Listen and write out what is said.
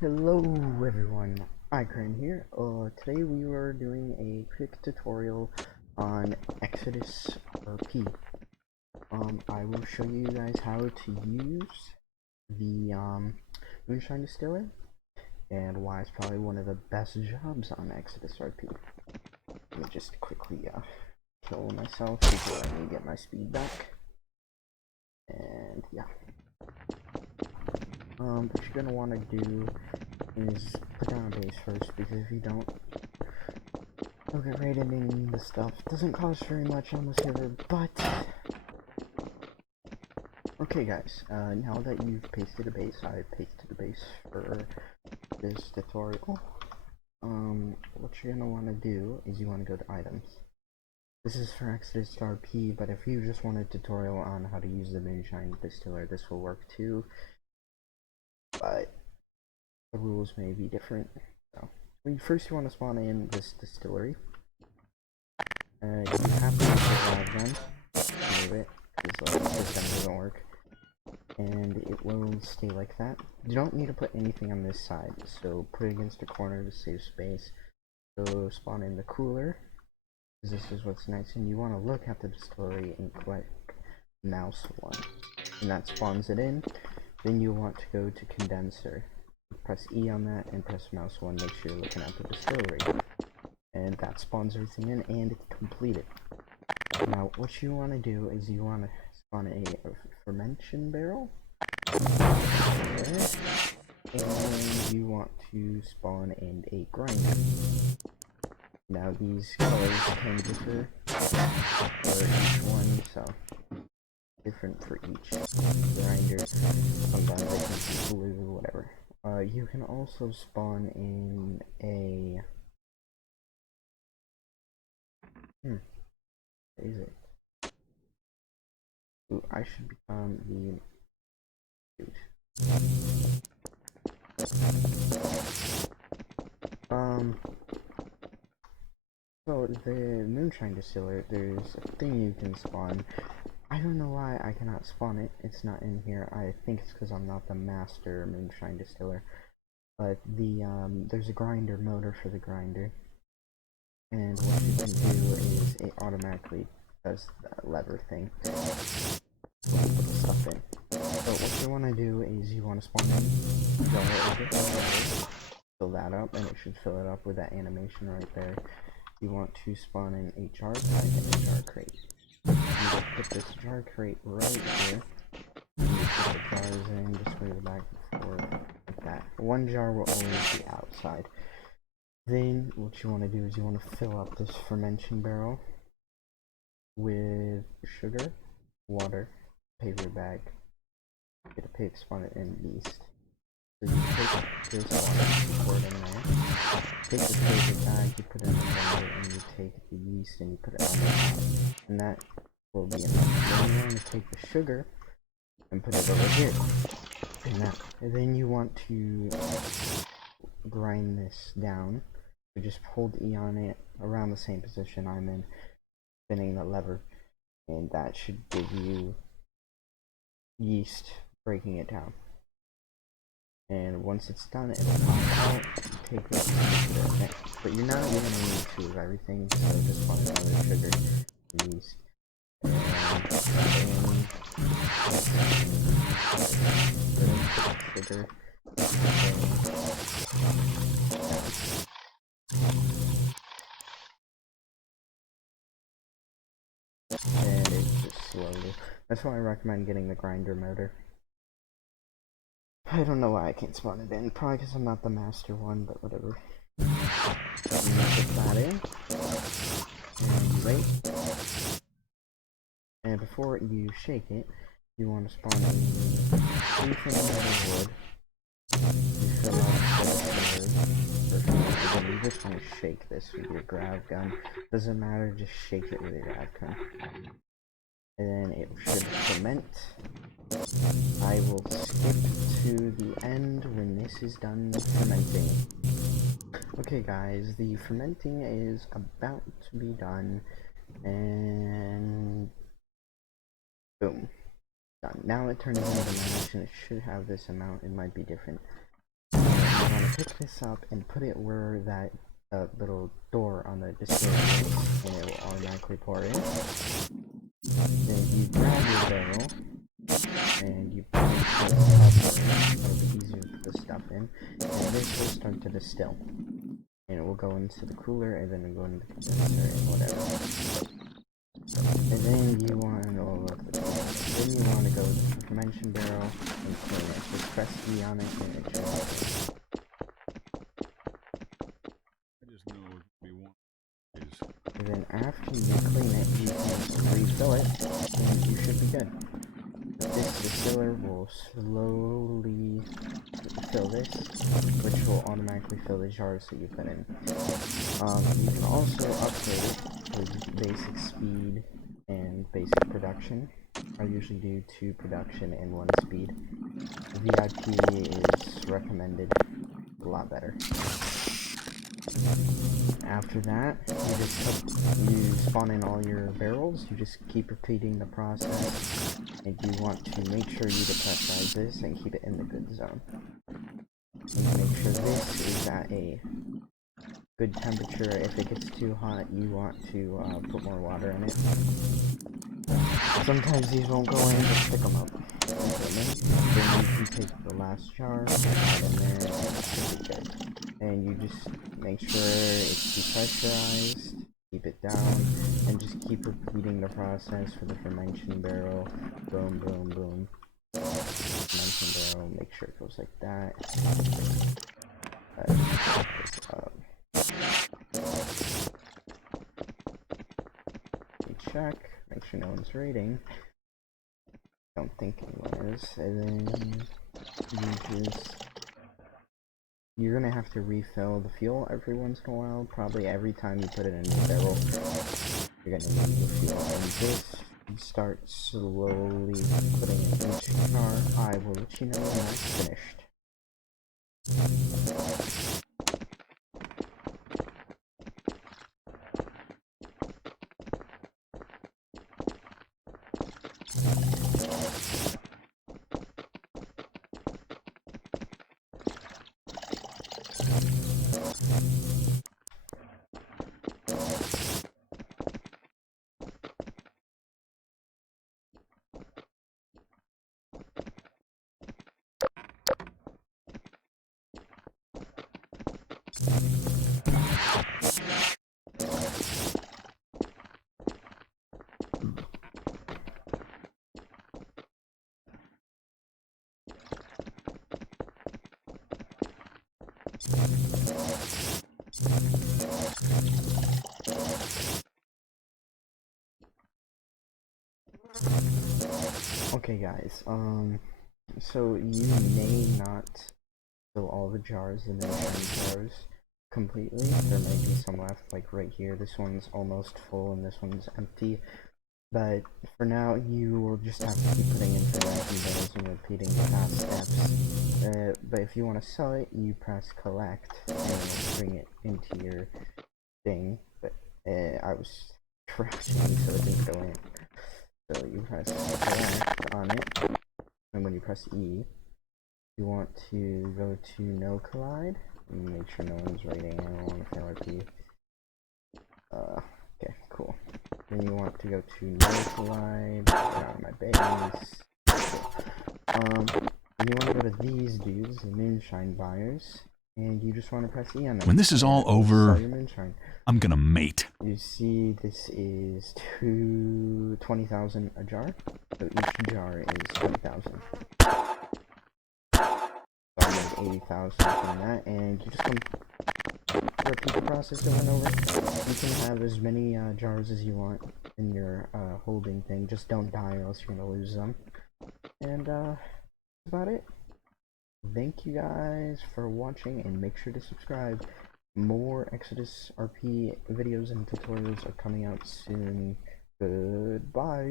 Hello everyone, iCrane here. Today we are doing a quick tutorial on ExodusRP. I will show you guys how to use the moonshine distiller and why it's probably one of the best jobs on ExodusRP. Let me just quickly kill myself before I get my speed back. And yeah. What you're gonna want to do is put down a base first, because if you don't, you'll get raided in the stuff. Doesn't cost very much on the server, but okay guys, now that you've pasted a base, I pasted a base for this tutorial. What you're gonna want to do is you want to go to items. This is for ExodusRP, but if you just want a tutorial on how to use the moonshine distiller, this will work too. But the rules may be different. So, first you want to spawn in this distillery. You have to survive them. Move it, because this gun doesn't work. And it will stay like that. You don't need to put anything on this side, so put it against a corner to save space. So spawn in the cooler, because this is what's nice, and you want to look at the distillery and click mouse 1. And that spawns it in. Then you want to go to condenser. Press E on that and press mouse 1, make sure you're looking at the distillery. And that spawns everything in and it's completed. Now what you want to do is you want to spawn a fermentation barrel. There. And you want to spawn in a grinder. Now these colors can differ for each one, so different for each grinder. Sometimes they can be blue or whatever. You can also spawn in a what is it? Ooh, I should become the so the moonshine distiller, there's a thing you can spawn. I don't know why I cannot spawn it. It's not in here. I think it's because I'm not the master moonshine distiller. But the there's a grinder motor for the grinder, and what you can do is it automatically does that lever thing. Put the stuff in. So what you want to do is you want to spawn in, fill that up, and it should fill it up with that animation right there. You want to spawn in a jar, type in a jar crate. You put this jar crate right here. You put the jars in, just move it back and forth like that. One jar will always be outside. Then what you want to do is you want to fill up this fermentation barrel with sugar, water, paper bag. Get a paper, spawn it in yeast. So you take this water, you pour it in there. Take this paper bag, you put it in the blender, and you take the yeast and you put it on the top. And that will be enough. Then you want to take the sugar and put it over here. And then you want to grind this down. So just hold E on it around the same position I'm in, spinning the lever, and that should give you yeast breaking it down. And once it's done, it'll pop out. Take it and put it next. But you're not even going to need to of everything, so just find another sugar and yeast. Sugar. And it's just slowly. That's why I recommend getting the grinder motor. I don't know why I can't spawn it in. Probably because I'm not the master one, but whatever. Put that in. And wait. And before you shake it, you want to spawn in 3 things of wood. You fill up the you just want to shake this with your grav gun. Doesn't matter, just shake it with your grav gun. And then it should ferment. I will skip to the end when this is done fermenting. Okay guys, the fermenting is about to be done, and boom, done. Now it turns into the mash, and it should have this amount. It might be different. You want pick this up and put it where that little door on the distiller is, and it will automatically pour in. Then you grab your barrel, and you put it up. It'll be easier to put the stuff in, and this will start to distill. And it will go into the cooler, and then it'll go into the condenser, and whatever. And then you want to then you want to go to the fermentation barrel and clean it. Just press E on it, and it should happen. And then after you clean it, you can refill it, and you should be good. This distiller will slowly fill this, which will automatically fill the jars that you put in. You can also upgrade it with basic speed and basic production. I usually do 2 production and 1 speed. VIP is recommended, a lot better. After that, you spawn in all your barrels. You just keep repeating the process, and you want to make sure you depressurize this and keep it in the good zone. And make sure this is at a good temperature. If it gets too hot, you want to put more water in it. Sometimes these won't go in, just pick them up. Then you can take the last jar, add in there, and it should be good. And you just make sure it's depressurized, keep it down, and just keep repeating the process for the fermentation barrel. Boom, boom, boom. Fermentation barrel, make sure it goes like that. Check, make sure no one's raiding. Don't think anyone is. And then you're gonna have to refill the fuel every once in a while. Probably every time you put it in a barrel, you're gonna need the fuel. And this, you start slowly putting in each jar. I will let you know when that's finished. Okay guys, so you may not fill all the jars in the jars completely. There may be some left, like right here. This one's almost full and this one's empty. But for now, you will just have to keep putting in fermentation barrels and repeating the past steps. But if you want to sell it, you press collect and it'll bring it into your thing. But I was crouching so it didn't go in. So you press collect on it, and when you press E, you want to go to no collide, and make sure no one's raiding. I don't want to fail RP. Okay, cool. Then you want to go to no collide, get out of my base. Cool. And you want to go to these dudes, the moonshine buyers, and you just want to press E on them. When this is all over, sell your moonshine. I'm gonna mate. You see, this is 20,000 a jar, so each jar is 20,000. So I make 80,000 from that, and you just repeat the process over and over. You can have as many jars as you want in your holding thing. Just don't die, or else you're gonna lose them. And that's about it. Thank you guys for watching, and make sure to subscribe. More ExodusRP videos and tutorials are coming out soon. Goodbye.